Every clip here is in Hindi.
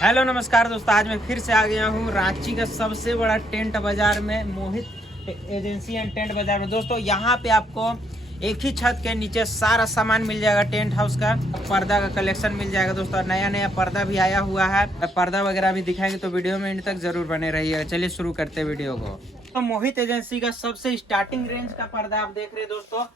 हेलो नमस्कार दोस्तों, आज मैं फिर से आ गया हूँ रांची का सबसे बड़ा टेंट बाजार में, मोहित एजेंसी एंड टेंट बाजार में। दोस्तों यहाँ पे आपको एक ही छत के नीचे सारा सामान मिल जाएगा। टेंट हाउस का पर्दा का कलेक्शन मिल जाएगा दोस्तों, नया नया पर्दा भी आया हुआ है। पर्दा वगैरह भी दिखाएंगे तो वीडियो में इन तक जरूर बने रहिएगा। चलिए शुरू करते हैं वीडियो को। तो मोहित एजेंसी का सबसे स्टार्टिंग रेंज का पर्दा आप देख रहे हैं दोस्तों,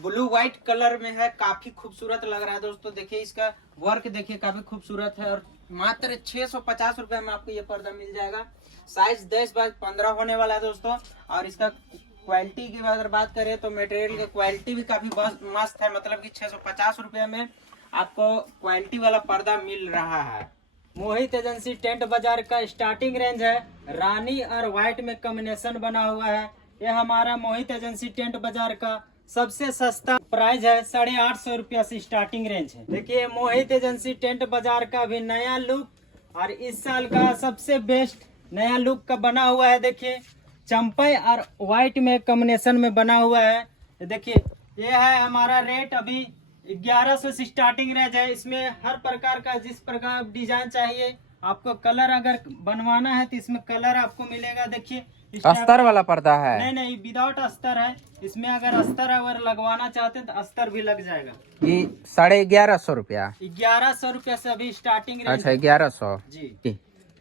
ब्लू व्हाइट कलर में है। काफी खूबसूरत लग रहा है दोस्तों। देखिए इसका वर्क, देखिए काफी खूबसूरत है और मात्र 650 रुपए में आपको ये पर्दा मिल जाएगा। साइज 10x15 होने वाला है दोस्तों। और इसका क्वालिटी की अगर बात करें तो मटेरियल की क्वालिटी भी काफी मस्त है। मतलब कि 650 रुपए में आपको क्वालिटी वाला पर्दा मिल रहा है। मोहित एजेंसी टेंट बाजार का स्टार्टिंग रेंज है रानी और व्हाइट में कॉम्बिनेशन बना हुआ है। यह हमारा मोहित एजेंसी टेंट बाजार का सबसे सस्ता प्राइस है। 850 रुपया से स्टार्टिंग रेंज है। देखिए मोहित एजेंसी टेंट बाजार का भी नया लुक और इस साल का सबसे बेस्ट नया लुक का बना हुआ है। देखिए चंपई और व्हाइट में कॉम्बिनेशन में बना हुआ है। देखिए ये है हमारा रेट अभी 1100 से स्टार्टिंग रेंज है। इसमें हर प्रकार का जिस प्रकार डिजाइन चाहिए आपको, कलर अगर बनवाना है तो इसमें कलर आपको मिलेगा। देखिए अस्तर वाला पर्दा है? नहीं, विदाउट अस्तर है। इसमें अगर अस्तर अगर लगवाना चाहते हैं तो अस्तर भी लग जाएगा। ये 1150 रुपया। 1100 रुपया से अभी स्टार्टिंग रेंज। अच्छा 1100 जी।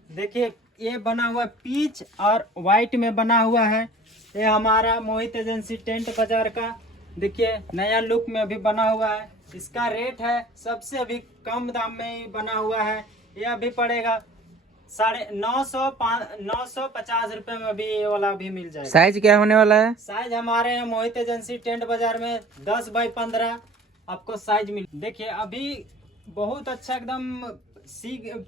देखिए ये बना हुआ पीच और व्हाइट में बना हुआ है। ये हमारा मोहित एजेंसी टेंट बाजार का देखिए नया लुक में अभी बना हुआ है। इसका रेट है सबसे अभी कम दाम में ही बना हुआ है। ये अभी पड़ेगा 950 रुपए में भी ये वाला भी मिल जाएगा। साइज क्या होने वाला है? साइज हमारे यहाँ मोहित एजेंसी टेंट बाजार में 10x15 आपको साइज मिल। देखिए अभी बहुत अच्छा एकदम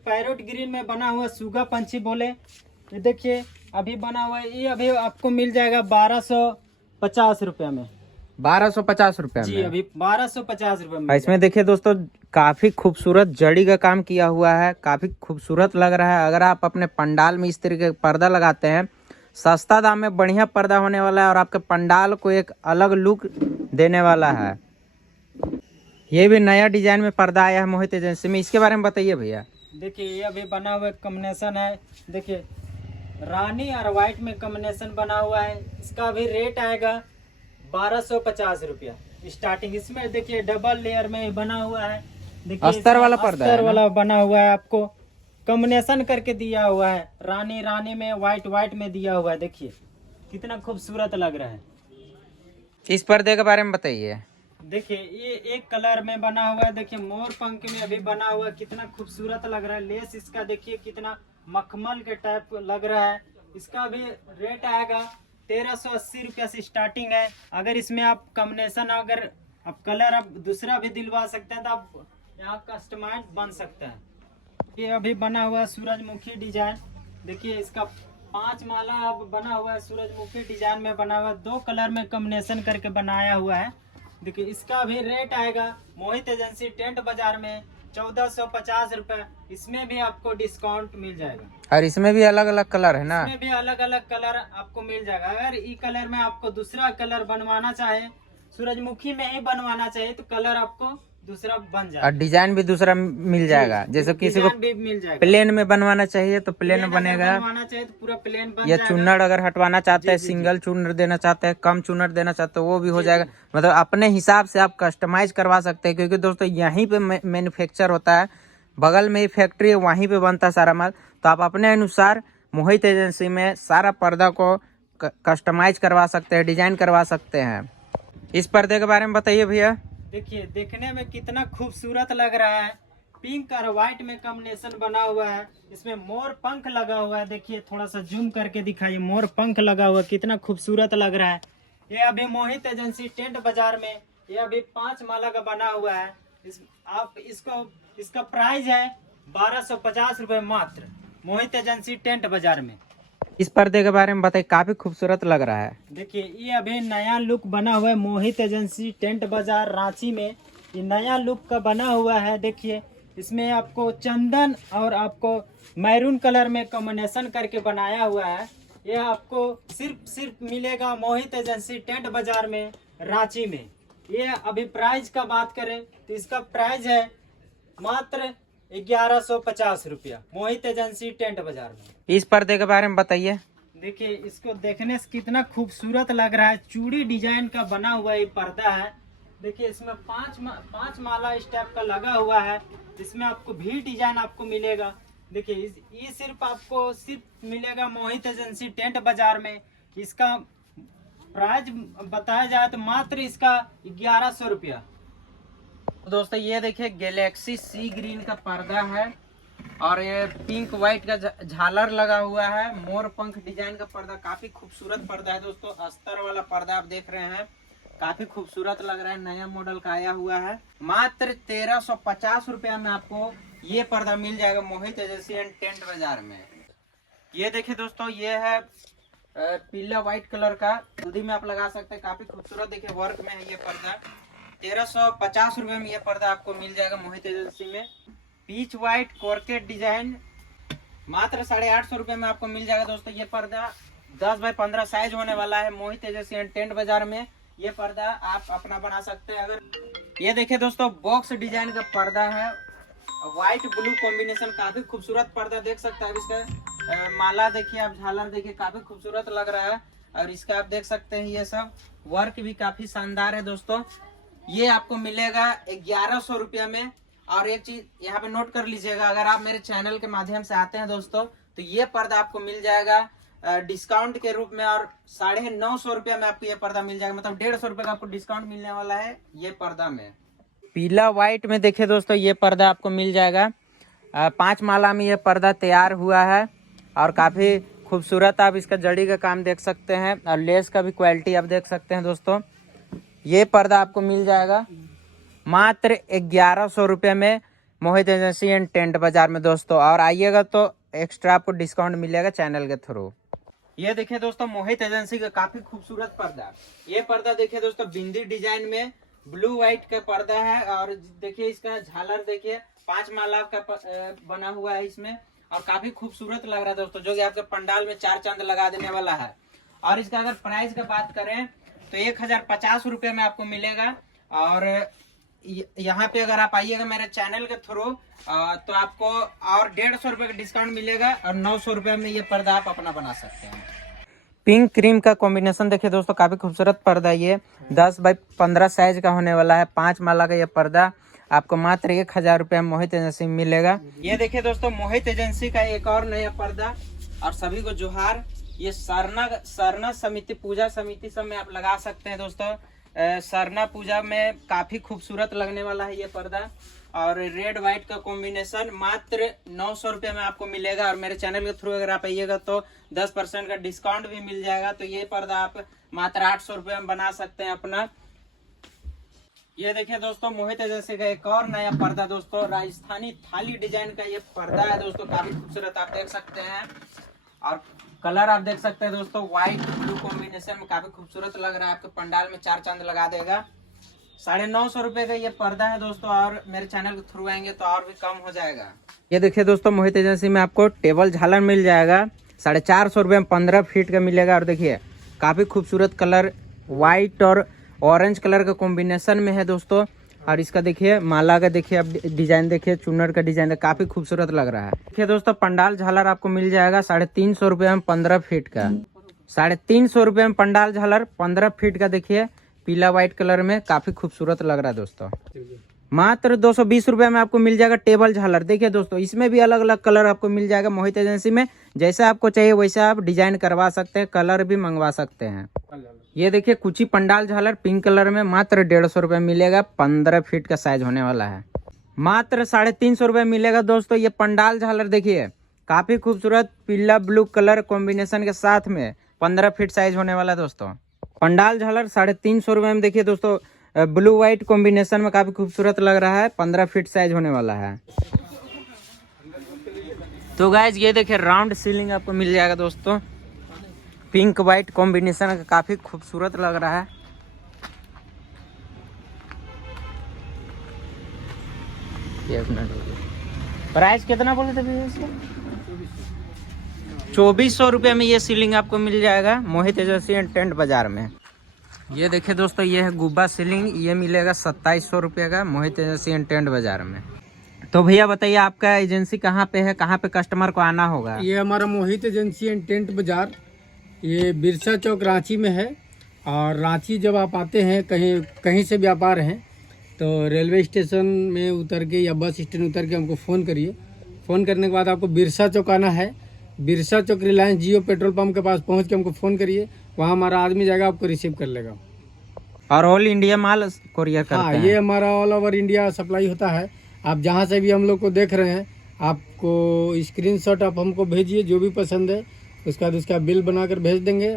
पैरोट ग्रीन में बना हुआ सुगा पंछी बोले। ये देखिए अभी बना हुआ है। ये अभी आपको मिल जाएगा 1250 रुपया में। 1250 रुपया जी में? अभी 1250 रुपये में। इसमें देखिए दोस्तों काफी खूबसूरत जड़ी का काम किया हुआ है, काफी खूबसूरत लग रहा है। अगर आप अपने पंडाल में इस तरीके का पर्दा लगाते हैं, सस्ता दाम में बढ़िया पर्दा होने वाला है और आपके पंडाल को एक अलग लुक देने वाला है। ये भी नया डिजाइन में पर्दा आया है मोहित एजेंसी में, इसके बारे में बताइए भैया। देखिए ये अभी बना हुआ कॉम्बिनेशन है। देखिए रानी और व्हाइट में कॉम्बिनेशन बना हुआ है। इसका भी रेट आएगा 1250 रुपया स्टार्टिंग। इसमें देखिए डबल लेयर में बना हुआ है। देखिए अस्तर वाला पर्दा है, अस्तर वाला बना हुआ है। आपको कॉम्बिनेशन करके दिया हुआ है। रानी में व्हाइट में दिया हुआ है। देखिए कितना खूबसूरत लग रहा है। इस पर्दे के बारे में बताइए। देखिए ये एक कलर में बना हुआ है। देखिए मोर पंख में अभी बना हुआ है। कितना खूबसूरत लग रहा है। लेस इसका देखिए कितना मखमल के टाइप लग रहा है। इसका भी रेट आएगा 1380 रुपया से स्टार्टिंग है। अगर इसमें आप कॉम्बिनेशन अगर आप कलर आप दूसरा भी दिलवा सकते हैं तो आप यहाँ कस्टमाइज बन सकता है। ये अभी बना हुआ है सूरजमुखी डिजाइन। देखिए इसका 5 माला अब बना हुआ है। सूरजमुखी डिजाइन में बना हुआ है। 2 कलर में कॉम्बिनेशन करके बनाया हुआ है। देखिए इसका भी रेट आएगा मोहित एजेंसी टेंट बाजार में 1450 रुपए। इसमें भी आपको डिस्काउंट मिल जाएगा। और इसमें भी अलग अलग कलर है ना? इसमें भी अलग अलग कलर आपको मिल जाएगा। अगर ई कलर में आपको दूसरा कलर बनवाना चाहे, सूरजमुखी में ही बनवाना चाहिए तो कलर आपको दूसरा बन जाएगा। और डिजाइन भी दूसरा मिल जाएगा। जैसे किसी को भी मिल जाएगा। प्लेन में बनवाना चाहिए तो प्लेन में बनेगा। बनवाना चाहिए तो पूरा प्लेन बन या जाएगा। चुन्नड़ अगर हटवाना चाहते हैं, सिंगल चुन्नड़ देना चाहते हैं, कम चुन्नड़ देना चाहते हैं, वो भी हो जाएगा। मतलब अपने हिसाब से आप कस्टमाइज करवा सकते हैं, क्योंकि दोस्तों यहीं पे मैन्युफैक्चर होता है। बगल में ही फैक्ट्री है, वहीं पे बनता है सारा माल। तो आप अपने अनुसार मोहित एजेंसी में सारा पर्दा को कस्टमाइज करवा सकते हैं, डिजाइन करवा सकते हैं। इस पर्दे के बारे में बताइए भैया। देखिए देखने में कितना खूबसूरत लग रहा है। पिंक और व्हाइट में कॉम्बिनेशन बना हुआ है। इसमें मोर पंख लगा हुआ है। देखिए थोड़ा सा जूम करके दिखाइए। मोर पंख लगा हुआ है, कितना खूबसूरत लग रहा है। ये अभी मोहित एजेंसी टेंट बाजार में ये अभी 5 माला का बना हुआ है। इसका प्राइस है 1250 रुपए मात्र मोहित एजेंसी टेंट बाजार में। इस पर्दे के बारे में बताइए, काफी खूबसूरत लग रहा है। देखिए ये अभी नया लुक बना हुआ है मोहित एजेंसी टेंट बाजार रांची में। ये नया लुक का बना हुआ है। देखिए इसमें आपको चंदन और आपको मैरून कलर में कॉम्बिनेशन करके बनाया हुआ है। ये आपको सिर्फ मिलेगा मोहित एजेंसी टेंट बाजार में रांची में। ये अभी प्राइस का बात करें तो इसका प्राइस है मात्र 1150 रुपया, मोहित एजेंसी टेंट बाजार में। इस पर्दे के बारे में बताइए। देखिए इसको देखने से कितना खूबसूरत लग रहा है, चूड़ी डिजाइन का बना हुआ ये पर्दा है। देखिए इसमें पांच माला इस टाइप का लगा हुआ है। इसमें आपको भी डिजाइन आपको मिलेगा। देखिए ये सिर्फ मिलेगा मोहित एजेंसी टेंट बाजार में। इसका प्राइस बताया जाए तो मात्र इसका 1100 रुपया। दोस्तों ये देखिए गैलेक्सी सी ग्रीन का पर्दा है और ये पिंक व्हाइट का झालर लगा हुआ है। मोर पंख डिजाइन का पर्दा, काफी खूबसूरत पर्दा है दोस्तों। अस्तर वाला पर्दा आप देख रहे हैं, काफी खूबसूरत लग रहा है, नया मॉडल का आया हुआ है। मात्र 1350 रुपया में आपको ये पर्दा मिल जाएगा मोहित एजेंसी एंड टेंट बाजार में। ये देखिए दोस्तों, ये है पीला व्हाइट कलर का, जल्दी में आप लगा सकते हैं, काफी खूबसूरत देखिए वर्क में है ये पर्दा। 1350 रुपये में ये पर्दा आपको मिल जाएगा मोहित एजेंसी में। पीच व्हाइट कोरकेट डिजाइन मात्र 850 रुपये में आपको मिल जाएगा दोस्तों। ये पर्दा 10 बाय 15 साइज होने वाला है मोहित एजेंसी एंड टेंट बाजार में। ये पर्दा आप अपना बना सकते हैं। अगर ये देखिए दोस्तों, बॉक्स डिजाइन का पर्दा है, व्हाइट ब्लू कॉम्बिनेशन, काफी खूबसूरत पर्दा देख सकते हैं। इसका माला देखिए आप, झालर देखिए, काफी खूबसूरत लग रहा है। और इसका आप देख सकते हैं ये सब वर्क भी काफी शानदार है दोस्तों। ये आपको मिलेगा 1100 रुपया में। और एक चीज यहाँ पे नोट कर लीजिएगा, अगर आप मेरे चैनल के माध्यम से आते हैं दोस्तों तो ये पर्दा आपको मिल जाएगा डिस्काउंट के रूप में, और 950 रुपया में आपको ये पर्दा मिल जाएगा। मतलब 150 रुपये का आपको डिस्काउंट मिलने वाला है ये पर्दा में। पीला व्हाइट में देखिए दोस्तों, ये पर्दा आपको मिल जाएगा 5 माला में। ये पर्दा तैयार हुआ है और काफी खूबसूरत, आप इसका जड़ी का काम देख सकते हैं और लेस का भी क्वालिटी आप देख सकते हैं दोस्तों। ये पर्दा आपको मिल जाएगा मात्र 1100 रुपये में मोहित एजेंसी एंड टेंट बाजार में दोस्तों। और आइएगा तो एक्स्ट्रा आपको डिस्काउंट मिलेगा चैनल के थ्रू। ये देखिए दोस्तों, मोहित एजेंसी का काफी खूबसूरत पर्दा। ये पर्दा देखिए दोस्तों, बिंदी डिजाइन में ब्लू व्हाइट का पर्दा है। और देखिए इसका झालर देखिए 5 माला का बना हुआ है इसमें, और काफी खूबसूरत लग रहा है दोस्तों, जो कि आपके पंडाल में 4 चांद लगा देने वाला है। और इसका अगर प्राइस का बात करें तो 1050 रुपये में आपको मिलेगा। और यहाँ पे अगर आप आइएगा मेरे चैनल के थ्रू तो आपको और 150 रुपये का डिस्काउंट मिलेगा, और 900 रुपये में ये पर्दा आप अपना बना सकते हैं। पिंक क्रीम का कॉम्बिनेशन देखिए दोस्तों, काफी खूबसूरत पर्दा। ये 10 बाय 15 साइज का होने वाला है। 5 माला का ये पर्दा आपको मात्र 1000 रुपये में मोहित एजेंसी में मिलेगा। ये देखिए दोस्तों, मोहित एजेंसी का एक और नया पर्दा। और सभी को जोहार। ये सरना समिति, पूजा समिति सब में आप लगा सकते हैं दोस्तों। सरना पूजा में काफी खूबसूरत लगने वाला है ये पर्दा। और रेड व्हाइट का कॉम्बिनेशन मात्र 900 रुपये में आपको मिलेगा। और मेरे चैनल के थ्रू अगर आप आइएगा तो 10% का डिस्काउंट भी मिल जाएगा। तो ये पर्दा आप मात्र 800 रुपये में बना सकते हैं अपना। ये देखिए दोस्तों, मोहित एजेंसी का एक और नया पर्दा दोस्तों, राजस्थानी थाली डिजाइन का ये पर्दा है दोस्तों, काफी खूबसूरत आप देख सकते हैं। और कलर आप देख सकते हैं दोस्तों, व्हाइट ब्लू कॉम्बिनेशन में काफी खूबसूरत लग रहा है। आपके पंडाल में 4 चांद लगा देगा। 950 रुपये का ये पर्दा है दोस्तों। और मेरे चैनल के थ्रू आएंगे तो और भी कम हो जाएगा। ये देखिए दोस्तों, मोहित एजेंसी में आपको टेबल झालर मिल जाएगा 450 रुपये में, 15 फीट का मिलेगा। और देखिए काफी खूबसूरत कलर, व्हाइट और ऑरेंज कलर का कॉम्बिनेशन में है दोस्तों। और इसका देखिए माला का देखिए आप डिजाइन देखिए, चुनर का डिजाइन काफी खूबसूरत लग रहा है। देखिए दोस्तों, पंडाल झालर आपको मिल जाएगा 350 रुपये में, 15 फीट का। 350 रुपये में पंडाल झालर 15 फीट का। देखिए पीला व्हाइट कलर में काफी खूबसूरत लग रहा है दोस्तों। मात्र 220 रुपये में आपको मिल जाएगा टेबल झालर। देखिए दोस्तों, इसमें भी अलग अलग कलर आपको मिल जाएगा मोहित एजेंसी में। जैसा आपको चाहिए वैसा आप डिजाइन करवा सकते हैं, कलर भी मंगवा सकते हैं। ये देखिए कुची पंडाल झालर पिंक कलर में मात्र 150 रुपये मिलेगा। 15 फीट का साइज होने वाला है। मात्र 350 रुपये मिलेगा दोस्तों। ये पंडाल झालर देखिए काफी खूबसूरत पीला ब्लू कलर कॉम्बिनेशन के साथ में 15 फीट साइज होने वाला है दोस्तों। पंडाल झालर 350 रुपये में। देखिए दोस्तों, ब्लू व्हाइट कॉम्बिनेशन में काफी खूबसूरत लग रहा है। 15 फीट साइज होने वाला है। तो गाइज ये देखिए राउंड सीलिंग आपको मिल जाएगा दोस्तों, पिंक व्हाइट कॉम्बिनेशन का काफी खूबसूरत लग रहा है। प्राइस कितना बोले थे भैया इसका? 2400 रुपये में ये सीलिंग आपको मिल जाएगा मोहित एजेंसी एंड टेंट बाजार में। ये देखिए दोस्तों, ये है गुब्बा सीलिंग, ये मिलेगा 2700 रुपये का मोहित एजेंसी एंड टेंट बाजार में। तो भैया बताइए आपका एजेंसी कहाँ पे है, कहाँ पे कस्टमर को आना होगा? ये हमारा मोहित एजेंसी एंड टेंट बाजार, ये बिरसा चौक रांची में है। और रांची जब आप आते हैं, कहीं से भी आप आ रहे हैं, तो रेलवे स्टेशन में उतर के या बस स्टैंड उतर के हमको फ़ोन करिए। फ़ोन करने के बाद आपको बिरसा चौक आना है। बिरसा चौक रिलायंस जियो पेट्रोल पंप के पास पहुंच के हमको फ़ोन करिए, वहाँ हमारा आदमी जाएगा, आपको रिसीव कर लेगा। और ऑल इंडिया माल कोरियर करते हाँ, हैं? ये हमारा ऑल ओवर इंडिया सप्लाई होता है। आप जहाँ से भी हम लोग को देख रहे हैं, आपको स्क्रीनशॉट आप हमको भेजिए, जो भी पसंद है उसके बाद उसका बिल बनाकर भेज देंगे,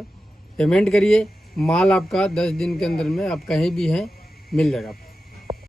पेमेंट करिए, माल आपका 10 दिन के अंदर में आप कहीं भी हैं मिल जाएगा।